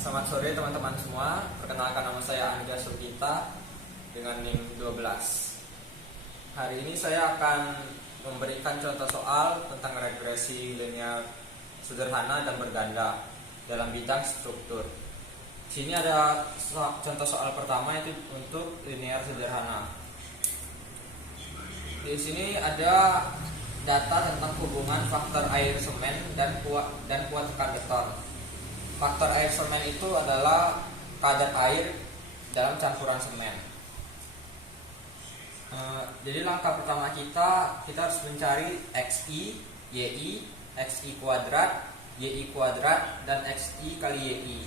Selamat sore teman-teman semua. Perkenalkan, nama saya Anja Sugita dengan NIM 12. Hari ini saya akan memberikan contoh soal tentang regresi linear sederhana dan berganda dalam bidang struktur. Di sini ada contoh soal pertama, itu untuk linear sederhana. Di sini ada data tentang hubungan faktor air semen dan kuat tekan beton. Faktor air semen itu adalah kadar air dalam campuran semen. Jadi langkah pertama kita harus mencari XI, YI, XI kuadrat, YI kuadrat, dan XI kali YI.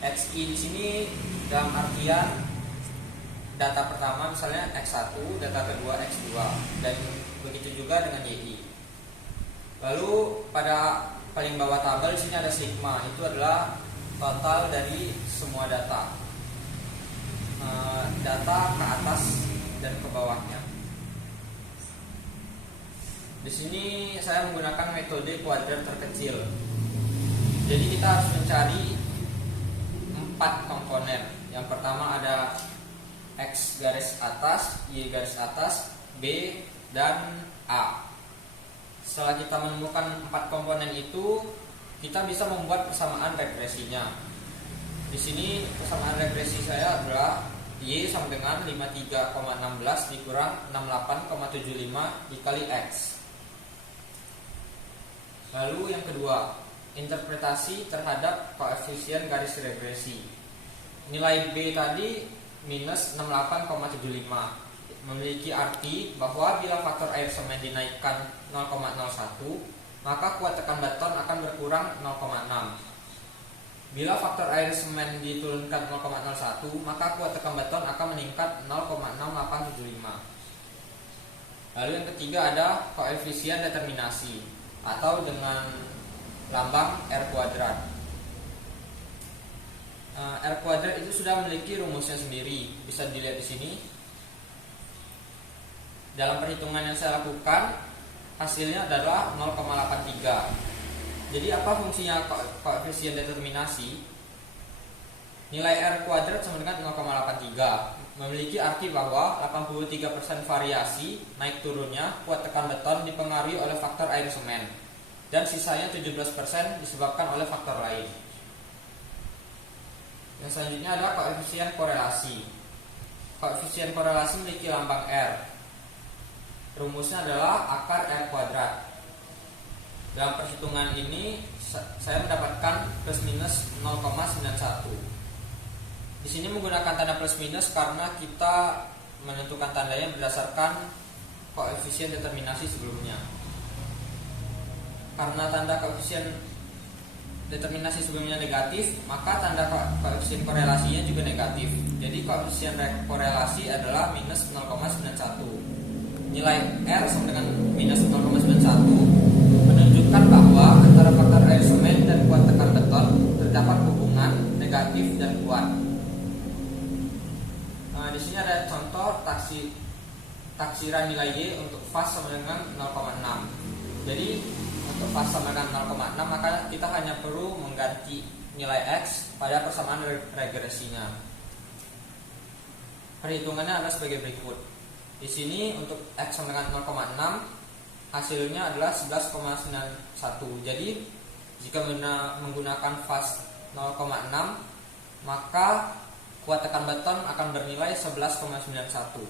XI di sini dalam artian data pertama misalnya X1, data kedua X2, dan begitu juga dengan YI. Lalu pada paling bawah tabel di sini ada sigma, itu adalah total dari semua data. Data ke atas dan ke bawahnya. Di sini saya menggunakan metode kuadrat terkecil. Jadi kita harus mencari 4 komponen. Yang pertama ada X garis atas, Y garis atas, B, dan A. Setelah kita menemukan 4 komponen itu, kita bisa membuat persamaan regresinya. Di sini persamaan regresi saya adalah Y sama dengan 53,16 dikurang 68,75 dikali X. Lalu yang kedua, interpretasi terhadap koefisien garis regresi. Nilai B tadi minus 68,75 memiliki arti bahwa bila faktor air semen dinaikkan 0,01, maka kuat tekan beton akan berkurang 0,6. Bila faktor air semen diturunkan 0,01, maka kuat tekan beton akan meningkat 0,6875. Lalu yang ketiga ada koefisien determinasi atau dengan lambang R kuadrat. R kuadrat itu sudah memiliki rumusnya sendiri, bisa dilihat di sini. Dalam perhitungan yang saya lakukan, hasilnya adalah 0,83. Jadi apa fungsinya koefisien determinasi? Nilai R kuadrat sama dengan 0,83 memiliki arti bahwa 83% variasi naik turunnya kuat tekan beton dipengaruhi oleh faktor air semen, dan sisanya 17% disebabkan oleh faktor lain. Yang selanjutnya adalah koefisien korelasi. Koefisien korelasi memiliki lambang R. Rumusnya adalah akar R kuadrat. Dalam perhitungan ini saya mendapatkan plus minus 0,91. Di sini menggunakan tanda plus minus karena kita menentukan tandanya berdasarkan koefisien determinasi sebelumnya. Karena tanda koefisien determinasi sebelumnya negatif, maka tanda koefisien korelasinya juga negatif. Jadi koefisien korelasi adalah minus 0,91. Nilai R sama dengan minus 0,91 menunjukkan bahwa antara faktor air semen dan kuat tekan beton terdapat hubungan negatif dan kuat. Di sini ada contoh taksiran nilai Y untuk faz sama dengan 0,6. Jadi untuk faz sama dengan 0,6, maka kita hanya perlu mengganti nilai X pada persamaan regresinya. Perhitungannya adalah sebagai berikut. Di sini untuk X sama dengan 0,6, hasilnya adalah 11,91. Jadi jika menggunakan faz 0,6, maka kuat tekan beton akan bernilai 11,91.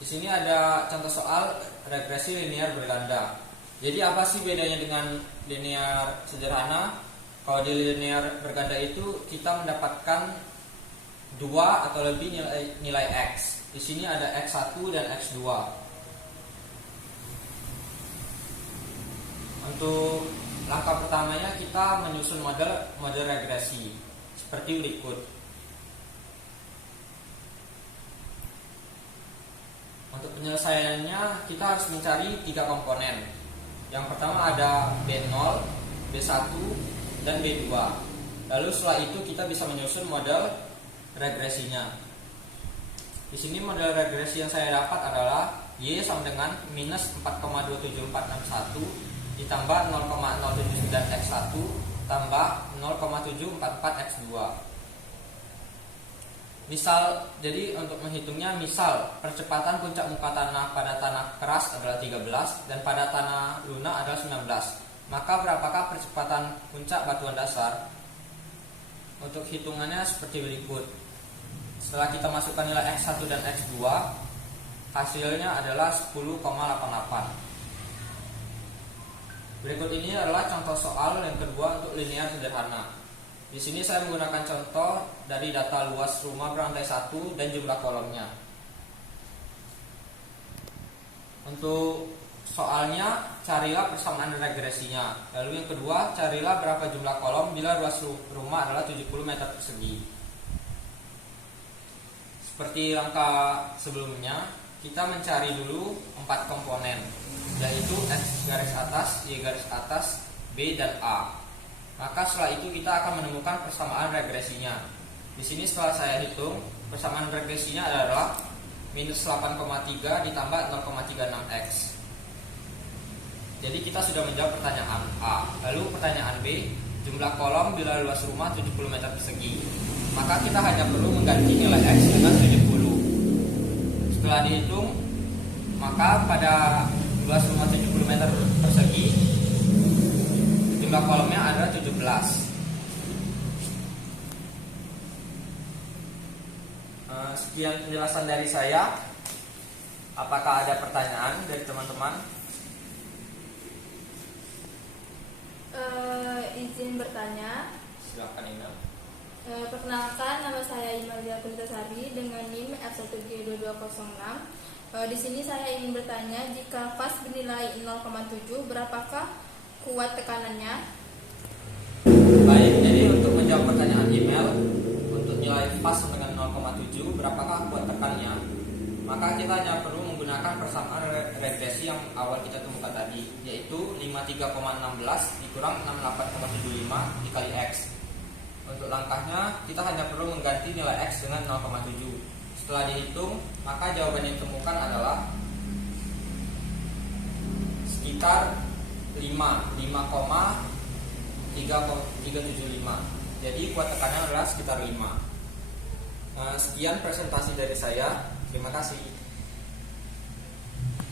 Di sini ada contoh soal regresi linear berganda. Jadi apa sih bedanya dengan linear sederhana? Kalau di linear berganda itu kita mendapatkan 2 atau lebih nilai X. Di sini ada X1 dan X2. Untuk langkah pertamanya kita menyusun model regresi seperti berikut. Untuk penyelesaiannya kita harus mencari 3 komponen. Yang pertama ada B0, B1, dan B2. Lalu setelah itu kita bisa menyusun model regresinya. Di sini model regresi yang saya dapat adalah Y sama dengan minus 4,27461 ditambah 0,079 X1 tambah 0,744 X2. Misal, jadi untuk menghitungnya, misal percepatan puncak muka tanah pada tanah keras adalah 13 dan pada tanah lunak adalah 19. Maka berapakah percepatan puncak batuan dasar? Untuk hitungannya seperti berikut. Setelah kita masukkan nilai X1 dan X2, hasilnya adalah 10,88. Berikut ini adalah contoh soal yang kedua untuk linear sederhana. Di sini saya menggunakan contoh dari data luas rumah berlantai 1 dan jumlah kolomnya. Untuk soalnya, carilah persamaan regresinya. Lalu yang kedua, carilah berapa jumlah kolom bila luas rumah adalah 70 meter persegi. Seperti langkah sebelumnya, kita mencari dulu 4 komponen, yaitu X garis atas, Y garis atas, B dan A. Maka setelah itu kita akan menemukan persamaan regresinya. Di sini setelah saya hitung, persamaan regresinya adalah minus 8,3 ditambah 0,36 X. Jadi kita sudah menjawab pertanyaan A. Lalu pertanyaan B, jumlah kolom bila luas rumah 70 meter persegi. Maka kita hanya perlu mengganti nilai X dengan 70. Setelah dihitung, maka pada luas rumah 70 meter persegi, jumlah kolomnya adalah 17. Sekian penjelasan dari saya. Apakah ada pertanyaan dari teman-teman? Izin bertanya. Silakan email. Perkenalkan, nama saya Imalia Pulitasari dengan NIM F1G2206. Di sini saya ingin bertanya, jika fas bernilai 0,7, berapakah kuat tekanannya? Baik, jadi untuk menjawab pertanyaan email, untuk nilai fas dengan 0,7, berapakah kuat tekannya? Maka kita hanya perlu menggunakan persamaan regresi yang awal kita temukan tadi, yaitu 53,16 dikurang 68,75 dikali X. Untuk langkahnya, kita hanya perlu mengganti nilai X dengan 0,7. Setelah dihitung, maka jawaban yang ditemukan adalah sekitar 5,375. Jadi kuat tekanannya adalah sekitar 5. Sekian presentasi dari saya. Terima kasih.